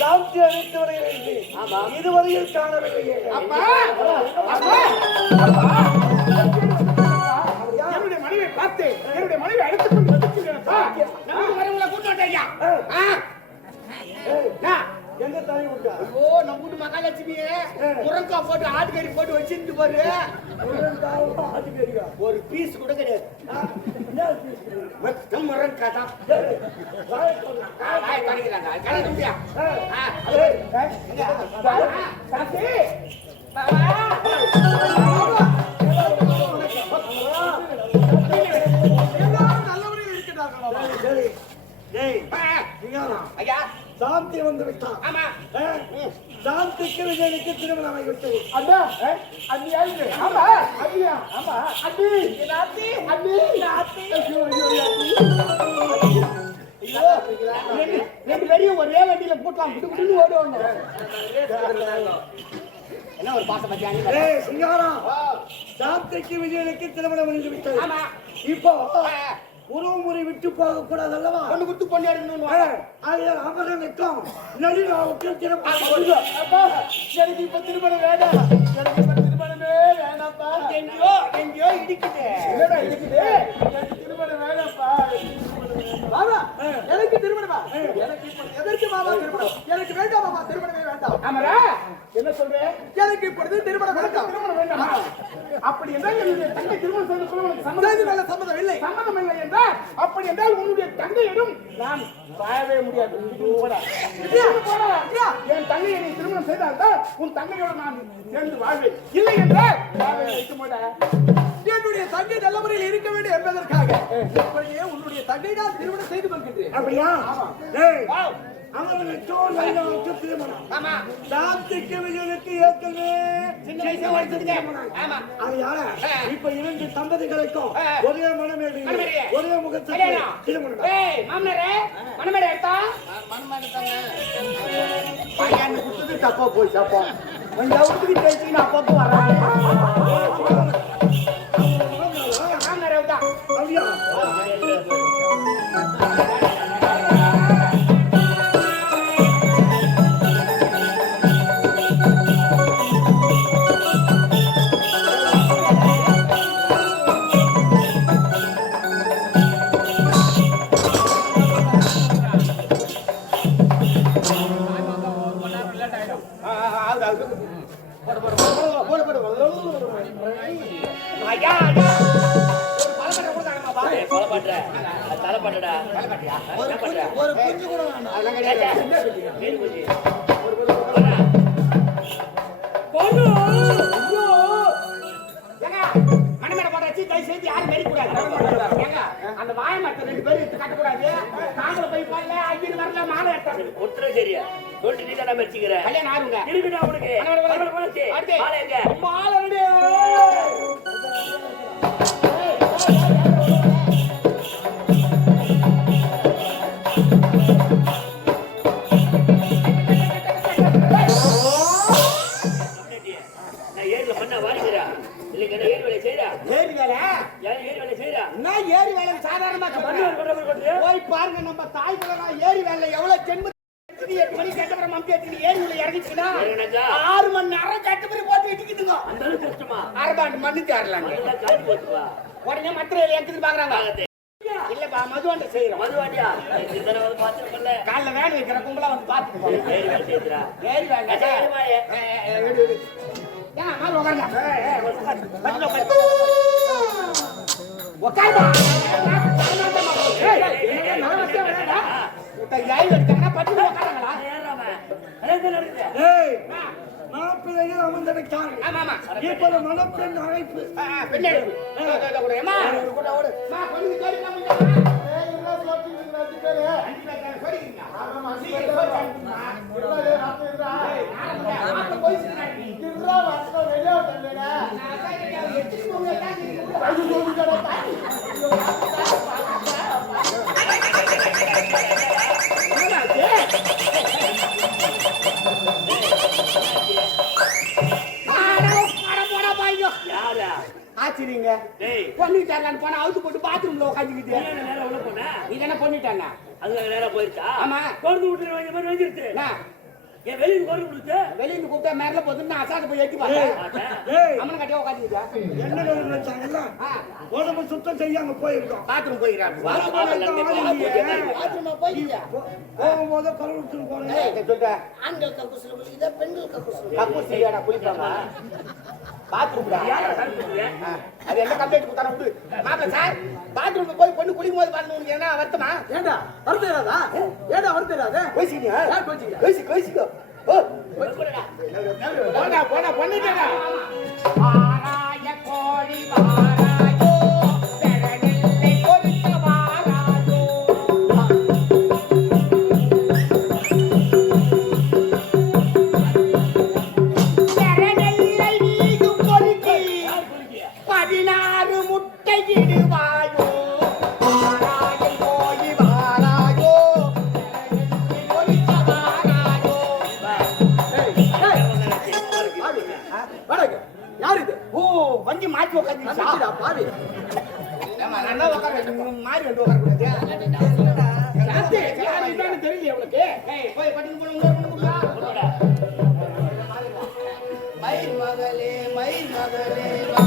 சாந்தி அழைத்து வருகிறேன். இதுவரையில் காணவில்லையே. என்னுடைய மனைவியை பார்த்து என்னுடைய மனைவி அழைத்துக் கொண்டு வந்துக்கிறேன். கூட்டாட்டையா எங்க தலை விட்டா? ஓ நம்ம வீட்டு மகாலட்சுமியே முருங்கா போட்டு ஆட்டுக்கறி போட்டு வச்சிருந்து பாரு. ஒரு பீஸ் கூட கிடையாது. முருங்கா தான் ஐயா. சாந்தி வந்து விட்டான். ஆமா, சாந்திக்கு விஜயனுக்கு திருமணம் ஆகிவிட்டது. அண்ணா அண்ணி ஆயிடுது. ஆமா அண்ணியா? ஆமா அண்ணி நாத்தி அண்ணி நாத்தி. ரெண்டு பேரையும் ஒரே வண்டியில போட்டலாம். குடு ஓடுவாங்க. என்ன ஒரு பாசம் பத்தியா? சிங்காரம், சாந்திக்கு விஜயனுக்கு திருமணம் முடிந்து விட்டது. ஆமா, இப்போ உறவுமுறை விட்டு போக கூடாது அல்லவா? பொண்ணு குத்து பொண்ணு எடுக்கணும். அவர்களுக்கும் நளினாவுக்கும் திருமணம். எனக்கு இப்ப திருமணம் வேண்டாம். எனக்கு இப்ப திருமணமே வேணாம்ப்பா. எங்கேயோ இடிக்குது. என்னடா இடிக்குது? எனக்கு திருமணம் வேணாம்ப்பா. பாபா எனக்கு திருமணமா? எனக்கு இப்ப எதற்கு பாபா திருமணம்? எனக்கு வேண்டாம் பாபா, திருமணமே வேண்டாம். ஆமாடா, என்ன சொல்றேன்? எனக்கு இப்பொழுது திருமணம் வேண்டாம். திருமணம் வேண்டாமா? அப்படி என்றால் என்னுடைய தங்கை திருமணம் செய்து கொள்ள உனக்கு சம்மதம் இல்லை. சம்மதம் இல்லை என்றால் அப்படி என்றால் உன்னுடைய தங்கையிடம் நான் வாழவே முடியாது. என் தங்கையை நீ திருமணம் செய்தால்தான் உன் தங்கையோட நான் சேர்ந்து வாழ்வேன். இல்லை என்றால் என்னுடைய தங்கை நல்ல முறையில் இருக்க வேண்டும் என்பதற்காக உன்னுடைய தங்கை நான் திருமணம் செய்து கொள்கின்றேன். அப்படியா? அவர்களுக்கு திருமணம். சாந்திக்கு விஜயனுக்கு ஏற்கனவே இப்ப இரண்டு தம்பதிகளுக்கும் ஒரே மனமேடி ஒரே முகத்தில் திருமணம். தப்பா போய் தப்பா அப்பப்போ வர்றேன். ஒரு குஞ்சு கூட மனமேட போட வச்சு தயவு செய்து யாரும் மெரிக்கூடாது. அந்த வாய மரத்தை ரெண்டு பேரும் எடுத்து கட்டக்கூடாது. காதல போய் பாருங்க, ஐயர் வரல மாலை எடுத்தாங்க. ஒற்றை சரியா சொல்லிட்டு நீ தான் மெச்சிக்கிற. கல்யாணம் ஆறுங்க இருக்குடா உனக்கு. மாலை எங்க? மாலை ரெடி. போய் பாருங்க நம்ம தாய்க்குள்ள ஏரி வேலை எவ்வளவு ஜென்ம 8 மணி கேட்டவர மம்மியத்துக்கு ஏரி உள்ள இறங்கிச்சுனா 6 மணி நேரம் கட்டுப்படி போட்டு இடிக்குதுங்க. அந்த அளவுக்கு கஷ்டமா? அரபாண்டு மண்ணு தேறலாங்க. அதெல்லாம் காட்டி போட்டுவா. உடனே மத்திரையில எடுத்து பாக்குறாங்க. இல்லப்பா மதுவாண்ட செய்யறோம். மதுவாண்டியா? இதன வந்து பாத்துறப்பல. கால்ல வேன் வைக்கிற கும்பல வந்து பாத்துட்டு போங்க. ஏரி வேலை செய்யறா. ஏரி வேலை. ஏரிமாயே. ஏன் மாறு உட்காருங்க. பட்டுல உட்காரு. உட்காருடா. நான் வச்சே வரேன்டா. உட்ட யாய் எடுத்தா பட்டுல உட்காருங்கடா. ஏறாம. அரேங்கல இருக்கு. ஏய். மாப்பிள்ளைகள் அமர்ந்திருக்காங்க. ஆமா ஆமா. இப்போது மணப்பெண் அழைப்பு. பெண்ணே. ஓடு ஏமா. ஓடு. மா பொண்ணு கேடி நம்ம. ஏய் என்ன சொல்றீங்க ரெண்டு பேரே? அஞ்சு பேர் சொல்றீங்க. ஆமா சீக்கிரம் சொல்லுங்க. இவ்வளவு ராத்திரிடா. ஆமா போய் சொல்றீங்க. இன்றா வாஸ்தவ வெளிய வந்தடா. நான் தான் எட்டி போங்க தான் இருக்கு. அது சொல்லுங்கடா தாய். ஆச்சிரிங்க பொண்ணு தரல வரலான்னு போனா அவுத்து போட்டு பாத்ரூம்ல உட்காந்துக்கிட்டு நேரம் உள்ள போனா நீ தானே பண்ணிட்டானா அதுல நேரம் போயிருச்சா ஆமா குழந்தை விட்டு வாங்கி மாதிரி வந்துருச்சு என் வெளியே குழந்தை கொடுத்து வெளியில கூப்பிட்டா மேல போது நான் அசாத போய் எட்டி பார்த்தேன் ஏய் அம்மன் கட்டியா உட்காந்துக்கிட்டா என்ன நினைச்சாங்கல்ல உடம்பு சுத்தம் செய்ய அங்க போயிருக்கோம் பாத்ரூம் போயிடுறான் பாத்ரூமா போய்க்கியா போகும்போது கல் விட்டு போனேன் சொல்றேன் ஆண்கள் கக்கூசுல குளிக்குதா பெண்கள் கக்கூசுல கக்கூஸ் இல்லையாடா குளிப்பாங்க பாத்ரூம்டா அது என்ன கம்ப்ளைண்ட் கொடுத்தானே விடு மாப்பிள சார் பாத்ரூம்ல போய் பொண்ணு குளிக்கும் போது பாருங்க உனக்கு என்ன வருத்தமா ஏண்டா வருத்தராதா ஏண்டா வருத்தராதா கோச்சிக்கியா யார் கோச்சிங்க கோச்சிக்கோ ஓ போடா போடா பண்ணிட்டேடா ஆராய கோழி வாராயோ பெரநெல்லை கொதிக்க வாராயோ பெரநெல்லை நீது கொதிக்கி 16 முட்டை இடுவாயோ ஆராய கோழி வாராயோ பெரநெல்லை கொதிக்க வாராயோ வடக்கு யார் இது ஓ வண்டி மாற்றி உட்காந்துச்சா சமைச்சுடா பாவி ஆமா நான் தான் உட்கார்றேன் மாறி வந்து உட்கார கூடாது ராத்தே யார் இதானு தெரியல உங்களுக்கு ஏய் போய் பட்டிங் போடு உங்க மயில் மகளே வா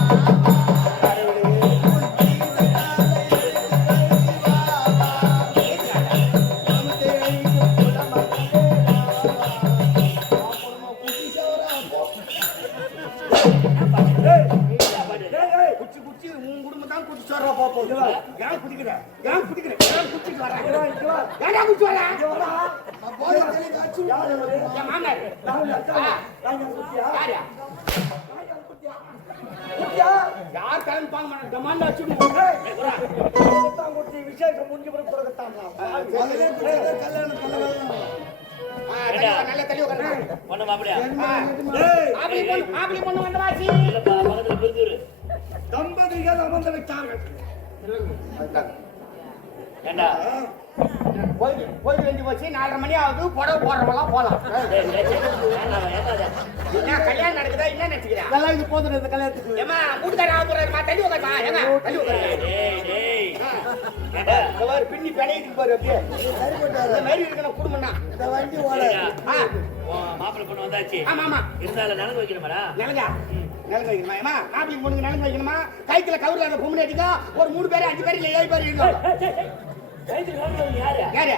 குச்சி உன் குடும்பம் தான் குச்சி சொல்ற போப்போம் ஏன் குடிக்கிற ஏன் குடிச்சிட்டு வர ஏன்டா குச்சி வர என் மாமனார் யாரு யார் கலந்து பாங்க மாட்டாங்க டமாண்டா வச்சுக்கணும் விசேஷம் முடிஞ்சு பிறகு தொடக்கத்தான் நல்ல தெளிவு கண்ணு பொண்ணு மாப்பிளையா மாப்பிளி பொண்ணு வந்த வாசி இல்லப்பா பக்கத்துல பிரிந்துரு தம்பதிகள் அமர்ந்து விட்டார்கள் ஏண்டா போயிட்டு வேண்டி போச்சு 4:30 மணி ஆகுது புடவை போடுறவங்களாம் போலாம் என்ன கல்யாணம் நடக்குதா என்ன நினைச்சுக்கிறேன் இதெல்லாம் இது போதும் இந்த கல்யாணத்துக்கு ஏமா வீட்டுக்கார ஆகுறாருமா தள்ளி உட்காருமா ஏமா தள்ளி உட்காருங்க இந்த மாதிரி பின்னி பிணையிட்டு பாரு அப்படியே இந்த மாதிரி இருக்கணும் குடும்பம்னா இந்த வண்டி ஓட மாப்பிள்ளை பொண்ணு வந்தாச்சு ஆமா ஆமா இருந்தாலும் நலங்கு வைக்கணுமாடா நிலங்கா நிலங்கு வைக்கணுமா ஏமா மாப்பிள்ளை பொண்ணுக்கு நிலங்கு வைக்கணுமா கைத்துல கவுரில் அந்த பொம்மனை அடிக்கா ஒரு 3 பேர் 5 பேர் இல்ல 7 பேர் இருக்கணும் யாரு யாரு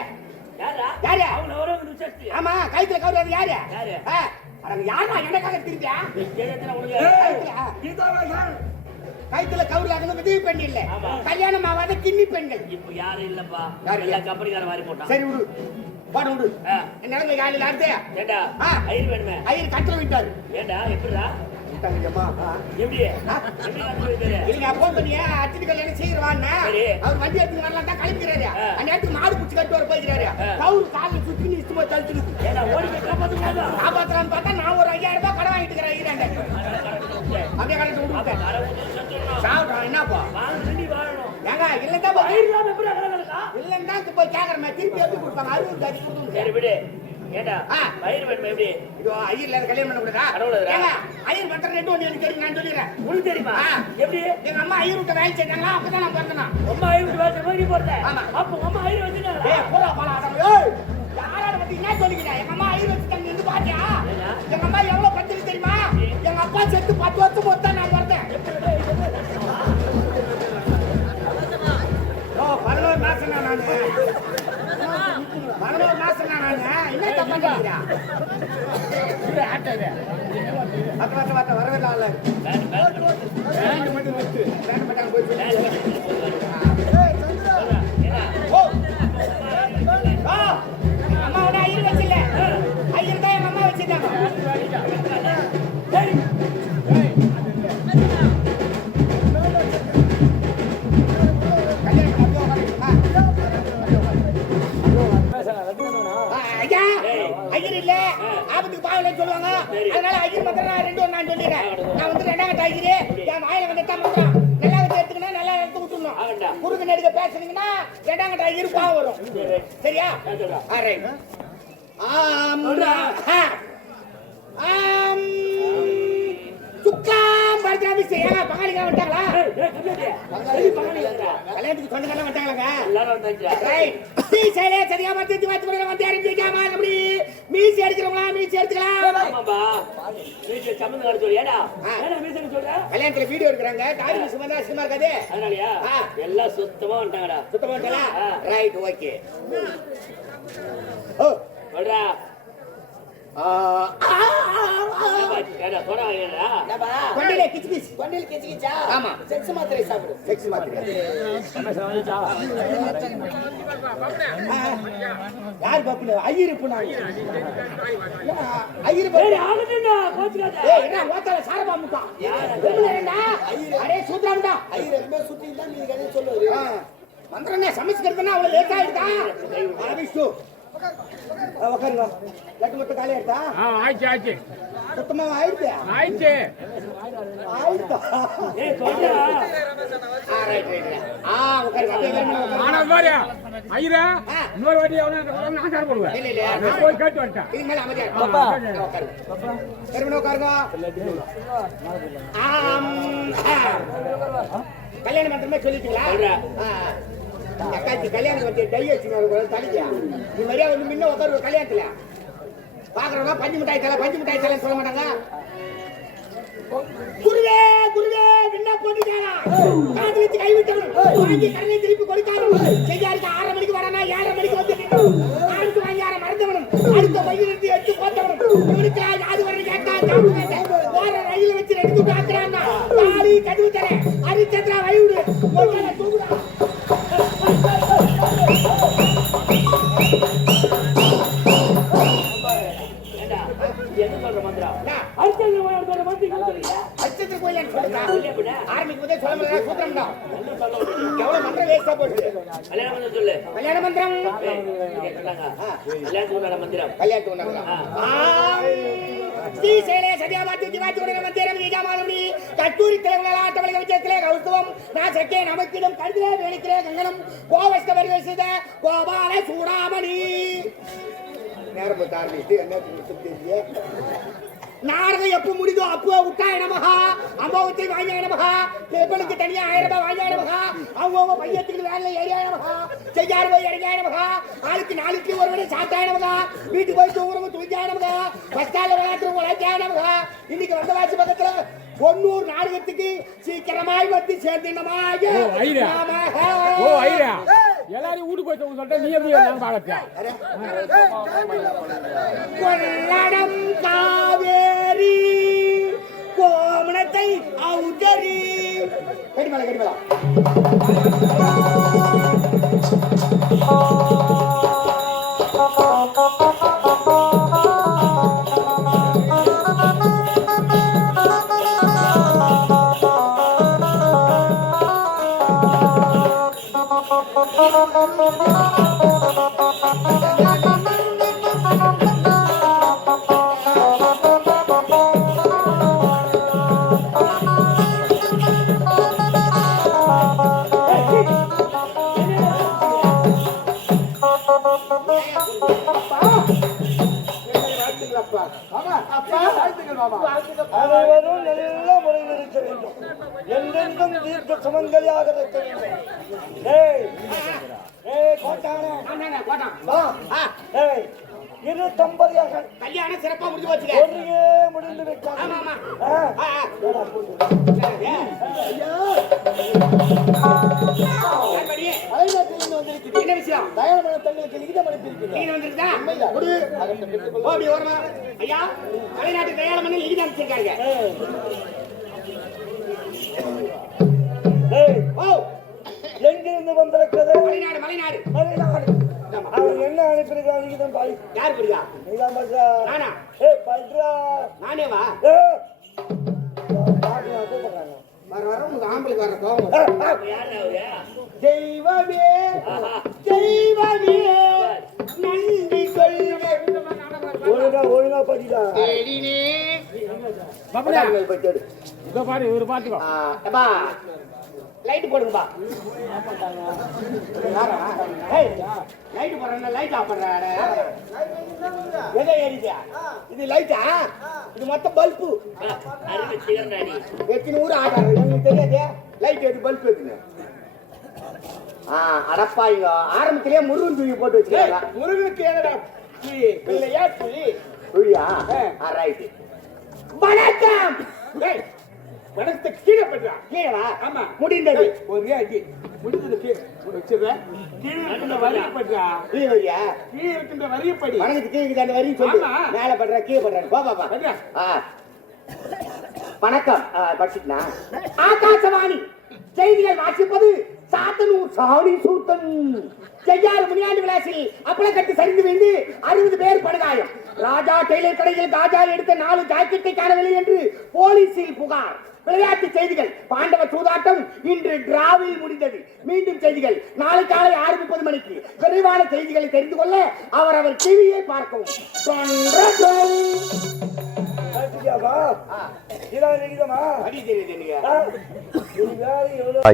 யாரா யாரு அவங்க வரவங்க விசாரிச்சு ஆமா கைத்துல கவுரி அது யாரு யாரு யாரா எனக்காக திரும்பியா கைத்துல கவுரி ஆகணும் விதவி பெண் இல்ல ஆமா. கல்யாணம் ஆகாத கிண்ணி பெண்கள் இப்ப யாரும் இல்லப்பா யாரு? எல்லா கம்பெனிக்கார மாதிரி போட்டான் சரி விடு பாடு விடு ஆ. நிலங்கை காலையில் அடுத்து ஏண்டா ஆ. ஐயர் வேணுமே ஐயர் கட்டில விட்டாரு ஏண்டா எப்படிடா விட்டாங்கம்மா எப்படி எப்படி கம்பெனி வைத்தாரு இல்லைங்க அப்போ பண்ணியா அத்தினி கல்யாணம் செய்யறவான்னா சரி. அவர் வண்டி எடுத்து நல்லா தான் கிளம்பிக்கிறாரு ஆ. அந்த நேரத்துக்கு மாடு பிடிச்சி கட்டு வர போய்க்கிறாரு கவுரு காலில் சுத்தி இஷ்டமா தள்ளிட்டு ஏண்டா ஓடி போய் காப்பாத்துங்க காப்பாத்தலான்னு பார்த்தா நான் ஒரு 5000 ரூபாய் கடன் வாங்கிட்டு இருக்கிறேன் ஈராண்ட அப்படியே கடன் விட்டுட்டேன் சாப்பிட்றான் என்னப்பா வாழணும் ஏங்க இல்லதான் ஐயர் எப்படி அகலக்கா இல்லன்னா போய் கேக்குறேன் திருப்பி எப்படி கொடுப்பாங்க 60 ஜாதி கொடுத்து சரி விடு ஏண்டா ஆ. ஐயர் வேணுமே எப்படி இதோ ஐயர்ல கல்யாணம் பண்ண கூடாதா கடவுளா? ஏங்க ஐயர் பண்ற ரெண்டு ஒண்ணு எனக்கு தெரியும் நான் சொல்லிடுறேன் உனக்கு தெரியுமா ஆ. எப்படி எங்க அம்மா ஐயர் விட்ட வேலை செஞ்சாங்களா அப்பதான் நான் பிறந்தனா அம்மா ஐயர் வேலை மாதிரி போறத ஆமா. அப்ப அம்மா ஐயர் வச்சுட்டாங்க ஏய் போடா போடா அடம் ஏய் யாரால பத்தி என்ன சொல்லிக்கிறேன் எங்க அம்மா ஐயர் வச்சுட்டாங்க இருந்து பாத்தியா ஏன்னா? எங்க அம்மா எவ்வளவு பத்திரி தெரியுமா எங்க அப்பா செத்து 10 வருஷம் மொத்தம் நான் பிறந்தேன் ஓ 11 மாசம் நானு 11 மாசம் நானு என்ன தப்பா கேக்குறா இது ஆட்டது அத்த வரவே இல்ல பேண்ட் மட்டும் நிறுத்து பேண்ட் மட்டும் போய் ஓ அம்மாவோட ஐயர் வச்சில்ல ஐயர் தான் எங்க அம்மா வச்சிருந்தாங்க ஐயா ஐயர் இல்ல ஆபத்துக்கு பாவலன்னு சொல்லுவாங்க அதனால ஐயர் மக்கள் நான் 2 நான் சொல்லிடுறேன் நான் வந்து 2வது ஐயர் என் வாயில வந்து தான் பண்றேன் நல்லா வச்சு எடுத்துக்கணும் நல்லா எடுத்து விட்டுணும் குறுக்கு நெடுக்க பேசுனீங்கன்னா 2வது ஐயர் பாவம் வரும் சரியா ரைட் ஆம் சுக்காம்ப பர்த்டே மிஸ் ஏங்க பங்காளிங்க வந்துட்டாங்களா? பங்காளிங்களா? கல்யாணத்துக்கு சொந்தக்காரங்க வந்துட்டாங்களாங்க? எல்லாரும் வந்தாச்சா? ரைட். சீசையிலே சரியா பார்த்து வாத்து கூட வந்து யாரும் கேட்காம அப்படி மீசி எடுக்கிறவங்களா மீசி எடுத்துக்கலாம். ஆமாப்பா. வீட்டுல சம்மந்தம் காட்ட சொல்லியாடா? ஏடா மீசன்னு சொல்ற? கல்யாணத்துல வீடியோ எடுக்கறாங்க. தாடி மிஸ் வந்தா அசிங்கமா இருக்காது. அதனாலயா? எல்லாம் சுத்தமா வந்துட்டாங்கடா. சுத்தமா வந்துட்டா? Right okay. ஓ சொல்றா. ஆ ஏடா போடா ஏடா. கொண்டையில கிச்சு கிச்சு. கொண்டையில் கிச்சிக்கிச்சா? ஆமா. செக்ஸ் மாத்திரை சாப்பிடு. செக்ஸ் மாத்திரை. யார் பாப்புல ஐயர் புனாங்க. ஐயர் பாப்பு. ஏய் ஆகட்டும்டா போச்சுடா. ஏய் என்ன ஓத்தல சாரபா முக்கா. என்னடா? அரே சூத்ராம்டா. ஐயர் எப்பமே சுத்தி தான் நீ கதை சொல்லுவாரு. மந்திரனே சமைக்கிறதுனா அவ்வளவு லேட் ஆயிடுதா? ஆரம்பிச்சு. உட்காருங்க. லட்டு மட்டும் காலி ஆயிட்டா? ஆயிடுச்சு சுத்தமா ஆயிடுச்சு. ஆயிடுச்சு ஆயிடுதா? ஏய் சொல்றா. ரைட் உட்காருங்க. ஆனா மாதிரி ஐயா இன்னொரு வாட்டி எவ்வளவு நான் சார் போடுவேன். இல்ல இல்ல நான் போய் கேட்டு வந்துட்டேன். இது மேல அமைதியா உட்காருங்க. உட்காருங்க. கல்யாணம் மந்திரமே சொல்லிட்டீங்களா? அக்காச்சி கல்யாணம் வந்து டை வச்சுங்க தலைக்கா. நீ மாதிரியா வந்து முன்ன உட்காரு கல்யாணத்துல பாக்குறவங்க பஞ்சு மிட்டாய் தலை சொல்ல மாட்டாங்க. குருவே குருவே என்ன போட்டுட்டாரா? காது வச்சு கை விட்டவன் வாங்கி கடனை திருப்பி கொடுக்காம செய்யாருக்கு 6 மணிக்கு வரானா 7 மணிக்கு வந்து ஆளுக்கு வாங்கி 6 மறந்தவனும் அடுத்த வயிறு எடுத்து போட்டவனும் இவனுக்கு அது வரணும் கேட்டா ஓர ரயில வச்சு ரெண்டு பாக்குறான்னா தாலி கடுவு தர அரிச்சந்திரா வயிறு மொத்தல தூக்குறா. என்ன சொல்ற மந்திரம்? அர்ச்சனை போய் மந்திரம் சொல்றீங்க. அச்சத்திர கோயிலான்னு சொல்லுங்க. ஆரம்பிக்கும் போதே சொல்ல முடியல சூத்திரம்டா. எவ்வளவு மந்திரம் வேஸ்டா போச்சு. கல்யாண மந்திரம் சொல்லு. கல்யாண மந்திரம் கேட்டாங்க. கல்யாணத்துக்கு மந்திரம். கல்யாணத்துக்கு ஸ்ரீ சேலே சத்யாபாத்தி வாத்தி உடைய மந்திரம் யஜமானி கத்தூரி தலைவர்களா ஆட்டவளை விஜயத்திலே கௌரவம் நான் சக்கே நமக்கிடம் கருதிலே வேணிக்கிறே கங்கணம் கோவஸ்த வருவேசித கோபால சூடாமணி நேரம் ஆரம்பிச்சு என்ன தெரிஞ்சு நாரகம் எப்ப முடிதோ அப்போ விட்டாய நமகா அம்பாவத்தை வாங்கிய நமகா பெண்ணுக்கு தனியா 1000 ரூபாய் வாங்கிய நமகா அவங்க பையத்துக்கு வேலை ஏரியா நமகா செய்யாறு போய் இறங்கிய நமகா ஆளுக்கு 4 இட்லி ஒரு வரை சாப்பிட்டாய நமகா வீட்டுக்கு போய் தூங்குறவங்க தூங்கியா நமகா பஸ்டால விளையாட்டுறவங்க விளையாட்டியா நமகா இன்னைக்கு வந்த வாசி பக்கத்துல 90 நாடகத்துக்கு சீக்கிரமாய் வந்து சேர்ந்துனமாக எல்லாரும் வீட்டுக்கு போய் சொல்லிட்டு நீ எப்படி நான் பாடத்தியா கொள்ளடம் காவேரி கோமணத்தை அவுதரி கடிமலா அனைவரும் நல்ல முறையில் இருக்க வேண்டும். என்றென்றும் தீர்க்க சுமங்கலியாக இருக்க வேண்டும். இரு தம்பதியாக கல்யாணம் சிறப்பா முடிஞ்சு போச்சு ஒன்றையே முடிந்து விட்டார். என்ன விஷயம்? தயாரமான தங்களுக்கு லிகிதம் அனுப்பியிருக்கிறார். நீங்க வந்திருக்கா? ஐயா மலைநாட்டு தயாரம் பண்ணி லிகிதம் அனுப்பிச்சிருக்காங்க. எங்கிருந்து வந்திருக்கிறது? மலைநாடு அவர் என்ன அனுப்பியிருக்கார்? லிகிதம் பாய் யார் புரியா? நீதான் பண்றா. நானா? பண்றா. நானேவா? கூப்பிடுறாங்க. வர உங்க ஆம்பளுக்கு வர கோவம். தெய்வமே தெய்வமே நன்றி சொல்வேன். ஒழுங்கா படிடா. இதோ பாரு இவரு பாத்துக்கோ. லைட் போடுங்கப்பா. ஏய், லைட் போடுறேன், லைட் ஆஃப் பண்றேன். எதை ஏறியா? இது லைட்டா? இது மொத்த பல்பு. அறிவு சிகர்டாடி எத்தனை ஊர் ஆகாது எனக்கு தெரியாதே. லைட் எது பல்பு எதுன்னு? அடப்பா, இங்க ஆரம்பத்திலேயே முருகன் தூக்கி போட்டு வச்சுக்கிறாங்க. முருகனுக்கு ஏதா இல்லையா புலி? புலியா? ரைட். வணக்கம். வணக்கத்தை கீழே பண்றா. கீழே ஆமா முடிந்தது. ஒரே அடி முடிந்தது. கீழே வச்சிடுறேன். கீழே இருக்கின்ற வரியை பண்றா. கீழே வரியா? கீழே இருக்கின்ற வரியை படி. வணக்கத்துக்கு கீழே இருக்கின்ற வரியை சொல்லு. மேலே பண்றா, கீழே பண்றேன். பா பா பா. வணக்கம். படிச்சுட்டா? ஆகாசவாணி செய்திகள் வாசிப்பது சாத்தனூர் சாணி சூத்தன். செய்யாறு முனியாண்டி விளாசில் அப்பளை கட்டி சரிந்து விழுந்து 60 பேர் படுகாயம். ராஜா டெய்லர் கடையில் காஜா எடுத்த 4 ஜாக்கெட்டை காணவில்லை என்று போலீசில் புகார். விளையாட்டு செய்திகள். பாண்டவர் சூதாட்டம் இன்று டிராவில் முடிந்தது. மீண்டும் செய்திகள் நாளை காலை 6:30 மணிக்கு. விரைவான செய்திகளை தெரிந்து கொள்ள அவரவர் டிவியை பார்க்கவும்.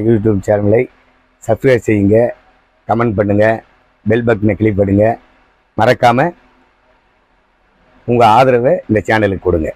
யூடியூப் சேனலை சப்ஸ்கிரைப் செய்யுங்க, கமெண்ட் பண்ணுங்கள், பெல் பட்டனை கிளிக் பண்ணுங்கள். மறக்காமல் உங்கள் ஆதரவை இந்த சேனலுக்கு கொடுங்க.